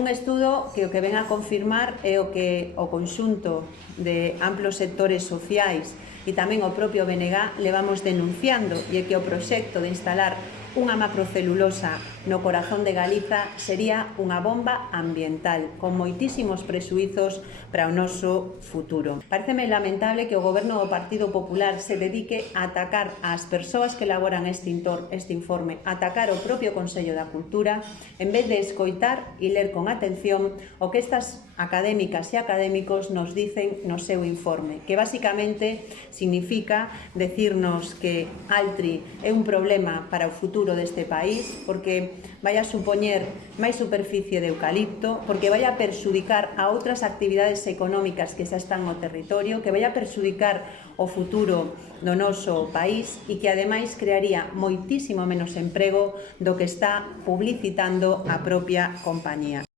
Un estudo que o que ven a confirmar é o que o conxunto de amplos sectores sociais e tamén o propio BNG levamos denunciando, e é que o proxecto de instalar unha macrocelulosa no corazón de Galiza sería unha bomba ambiental con moitísimos prexuizos para o noso futuro. Paréceme lamentable que o Goberno do Partido Popular se dedique a atacar ás persoas que elaboran este informe, a atacar o propio Consello da Cultura, en vez de escoitar e ler con atención o que estas académicas e académicos nos dicen no seu informe, que basicamente significa decirnos que Altri é un problema para o futuro deste país, porque vai a supoñer máis superficie de eucalipto, porque vai a perxudicar a outras actividades económicas que xa están no territorio, que vai a perxudicar o futuro do noso país e que ademais crearía moitísimo menos emprego do que está publicitando a propia compañía.